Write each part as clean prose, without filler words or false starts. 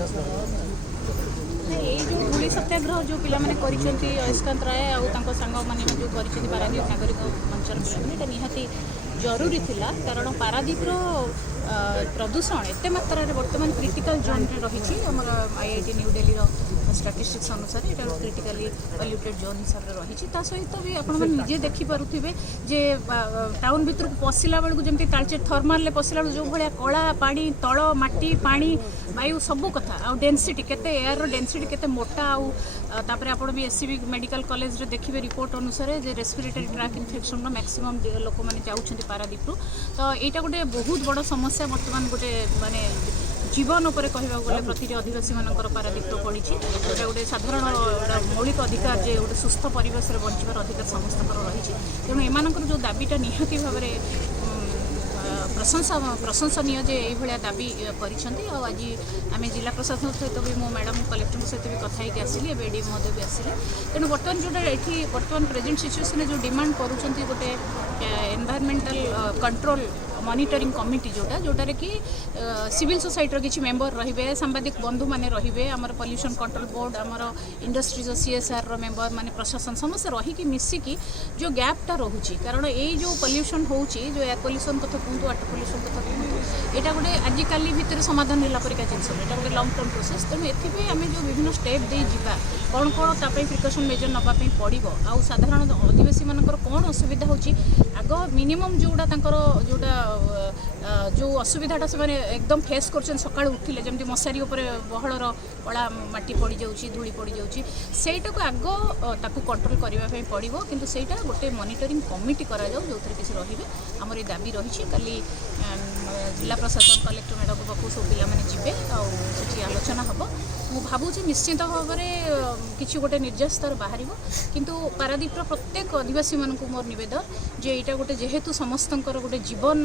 जो धूली सत्याग्रह जो पिला माने करिसेंती अयस्कांत राय आउ सांग मैंने जो करिसेंती पारादीप नागरिक मंचर पिला निहाती जरूरी थिला कारण पारादीप प्रदूषण एत मात्रा बर्तमान क्रिटिकल जोन रही आईआईटी न्यू दिल्ली स्टाटिस्टिक्स अनुसार यहाँ क्रिटिकली पल्यूटेड जोन हिसाब से रही सहित भी आपजे देखिपे जे टाउन भर को पशिला बेलू जमी तालचेर थर्माल पशिला जो भाया कला पानी तल माटी पानी वायु सबू कथा आ डेनसीटी केते एयर डेनसीटी केते मोटा आपर आप भी एससीबी मेडिकल कॉलेज रे देखिए रिपोर्ट अनुसार जे रेस्पिरेटरी ट्रैक इन्फेक्शन मैक्सिमम लोक मैंने जाऊँच पारादीप तो यहाँ गोटे बहुत बड़ समस्या बर्तमान गोटे माने जीवन उपर कहवा गले प्रति आदिवासी मानकर पारादीप पड़ी गोटे गोटे साधारण मौलिक अधिकार जे गोटे सुस्थ परिवेश बंचार अधिकार समस्त रही तेणु एम जो दाबीटा निहाती भाव प्रशंसनीय जे ये दाबी आज आम जिला प्रशासन सहित भी मो मैडम कलेक्टर सहित भी कथा आसिली एडी महोदय भी आसिले तेणु बर्तमान जोटा ये बर्तमान प्रेजेंट सिचुएसन जो डिमांड करुँच गोटे एनवायरमेंटल कंट्रोल मॉनिटरिंग कमिटी जोटार कि सिविल सोसाइटी किसी मेंबर रे सांबादिक बंधु मैंने रे आमर पॉल्यूशन कंट्रोल बोर्ड आमर इंडस्ट्रीज सीएसआर मेंबर माने प्रशासन समस्त रहीकि मिसिकी जो गैपटा रोचे कारण ये जो पॉल्यूशन होची जो एयर पॉल्यूशन कथा कहतु वाटर पॉल्यूशन कथा कहतु यहाँ गोटे आजिकल भितर समाधान है परिका जिनस यहाँ गोटे लंग टर्म प्रोसेस तेणु एथि आम जो विभिन्न स्टेप दे जावा कौन कौन ताप प्रिकसन मेजर नापी पड़ो आउ साधारण आदिवासी मानकर कौन असुविधा होची आग मिनिमम जोड़ा जोड़ा जो असुविधाटा से एकदम फेस कर सका उठिले जमी मशारी बहलर कला माटी पड़ जाऊँगी धूली पड़ जाऊँगी सहीटा को आग ताकू कंट्रोल करने पड़ो किंतु सहीटा गोटे मॉनिटरिंग कमिटी करा जाऊ जो किसी रे आमर ये दाबी रही काली जिला प्रशासन कलेक्टर मैडम पाक सब पाने जीवे आठी आलोचना हम मु भावुँ निश्चित भाव में किसी गोटे निर्यास तार बाहर किंतु पारादीप प्रत्येक आदिवासी मानक मोर नवेदन जे यहाँ गोटे जेहेतु समस्त गोटे जीवन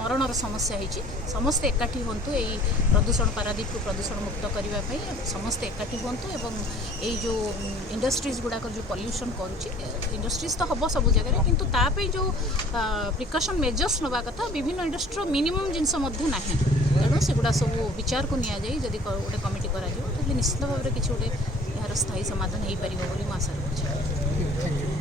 मरणर समस्या होती समस्ते एकाठी हूँ यही प्रदूषण पारादीप को प्रदूषण मुक्त करने समस्ते एकाठी हूँ एवं यही जो इंडस्ट्रीज गुड़ाक जो पॉल्यूशन करुच्ची इंडस्ट्रीज तो हम सब जगह किंतु तापे जो प्रिकसन मेजर्स नवा कथा विभिन्न इंडस्ट्री मिनिमम जिनस ना तेणु से गुड़ा सब विचार को नियाई जदि गोटे कमिटी करा निश्चित भाव में किसी गोटे यार स्थायी समाधान हो पार आशा रखुच्छे।